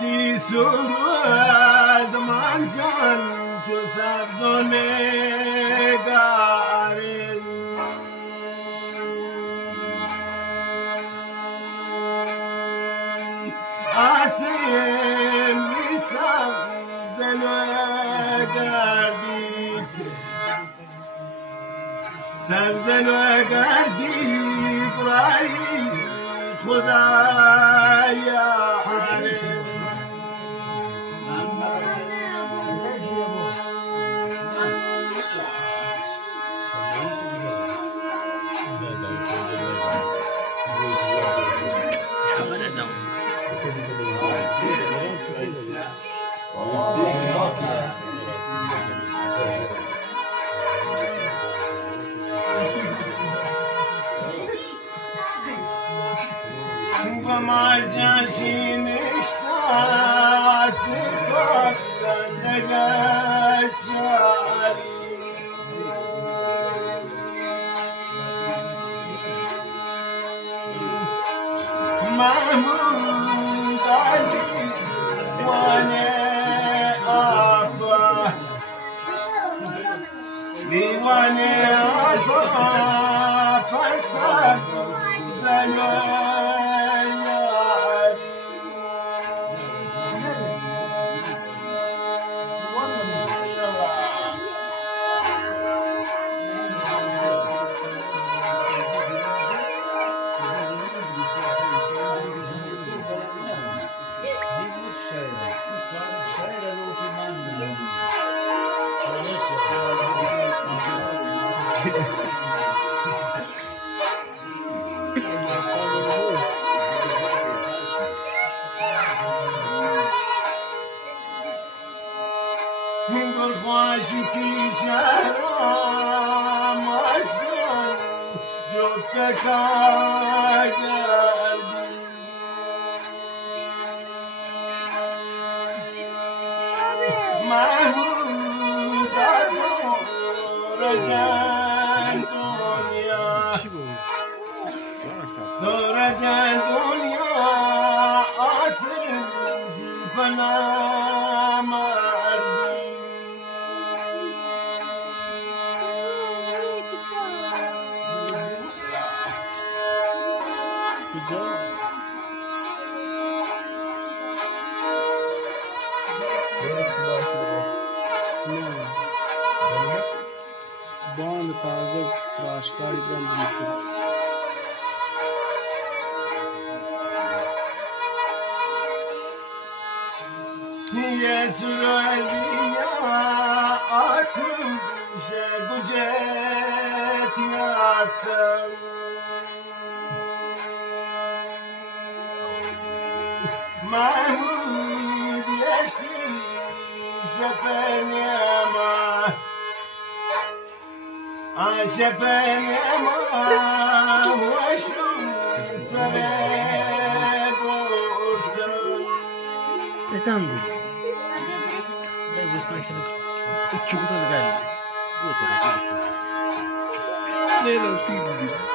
گیتی سرو از من جان چو سبز و نگارین آسیم میسم زنو گردید سبزنو گردید برای خدایا مال جانشین اشتاس کندگاه چاری محمود علی وانه آبا دیوانه آبا پسر زنه هنگل خواشکی شهرام اشتون جفت کاردی محمود رجن دنیا رجن دنیا آسم زیبنا باند تازه راشکاری دارم میکنم یه سرازیا آتون شبجت یافتم محمود یشی شپنیما شپنیما وشم سره بردم Tanto. Dai, vuoi spiegare che ci vuole le galle? Lei non ti dice.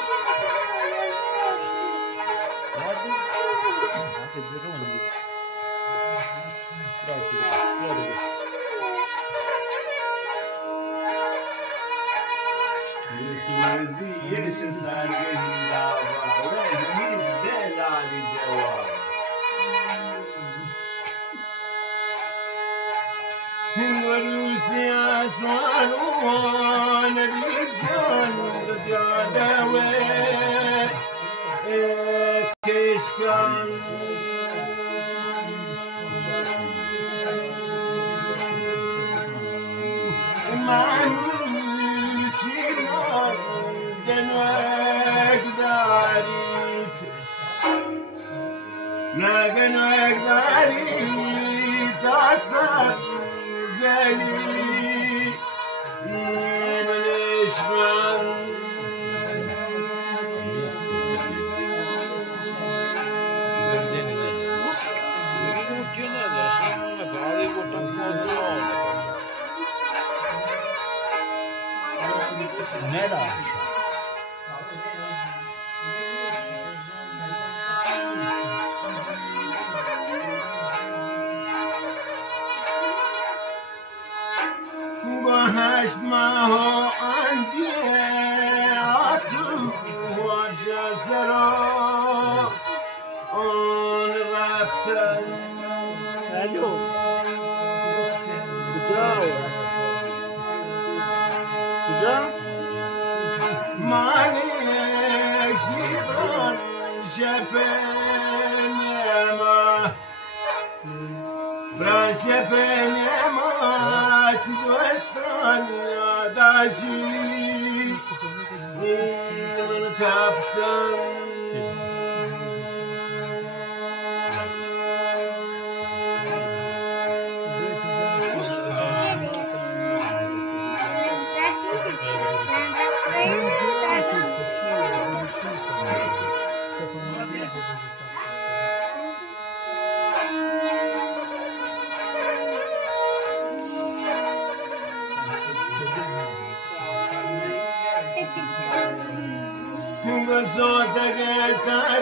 وروسي أسوان الرجال رجال كشكان معموشينا جنوك داريت ناقنوك داريت أسر زلي من الإشغال Neda. چشمه اندیه آتو وجزرا آن رفتن الو کجا مانی شیران شپنیما بران شپنیما دوستان یاداشی این کپتن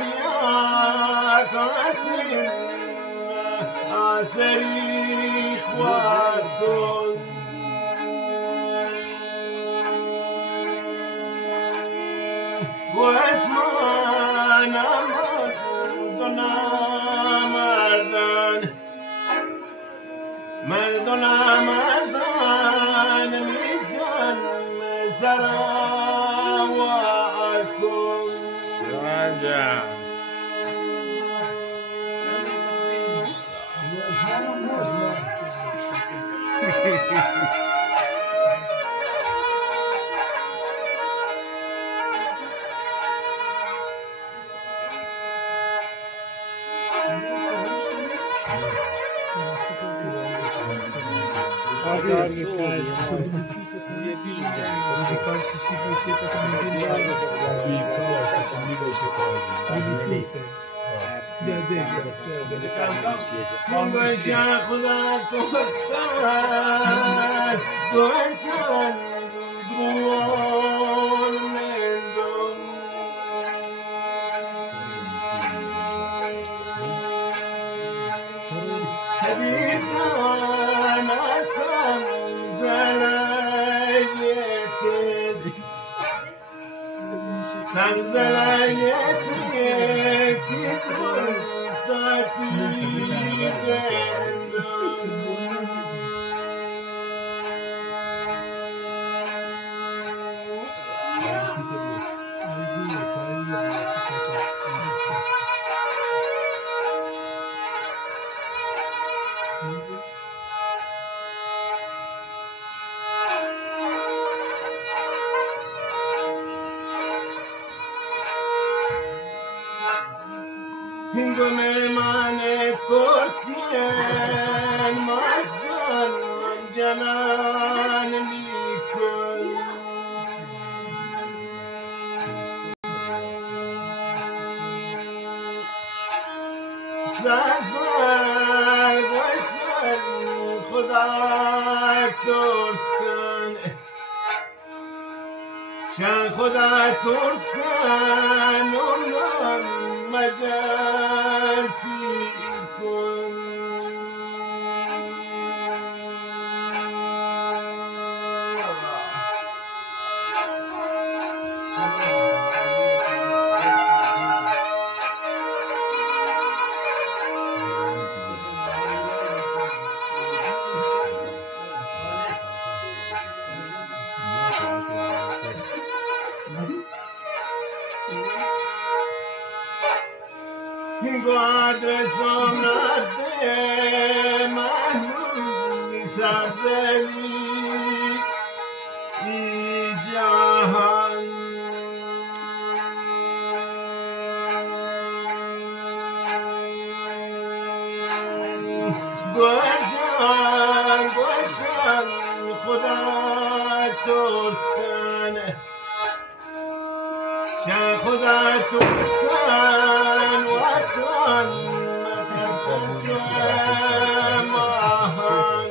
Sotagetaria Kasin Aseri Quartos Guasman Amardona Mardan Mardona Mardan Mijan Sarawa Alkos راجع خدا ترس کن اونم مجاتی کن Guadre somnate manu sazeli jahan Guajan guashan khuda torskane Shan khuda torskane وطن مهان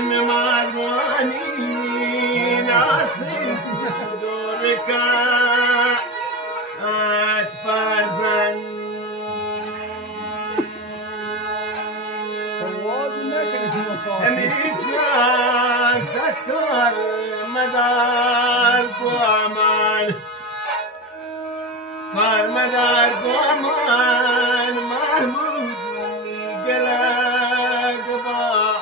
مروانی ناسی دورکا اتفرزن امیجان تکار مدار قوامان مدار قوامان محمود گلگ بازن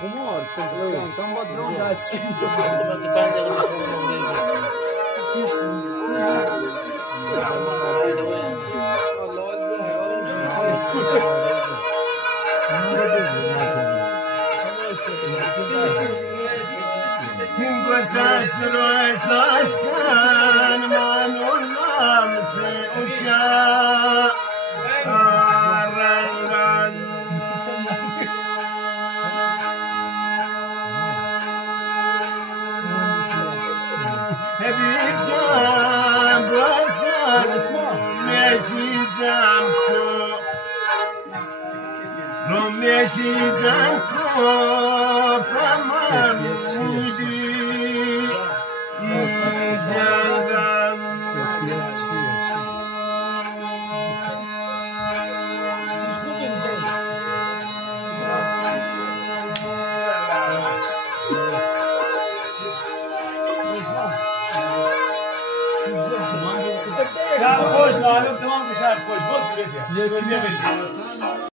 خمار tam padrão da گذشت رو احساس کن من اونم سے اونچا رنگان حبیب جان برجان میشی جام کو رو میشی جام کو پمان بودی جانگان خوش معلوم تمام که شب خوش بس بده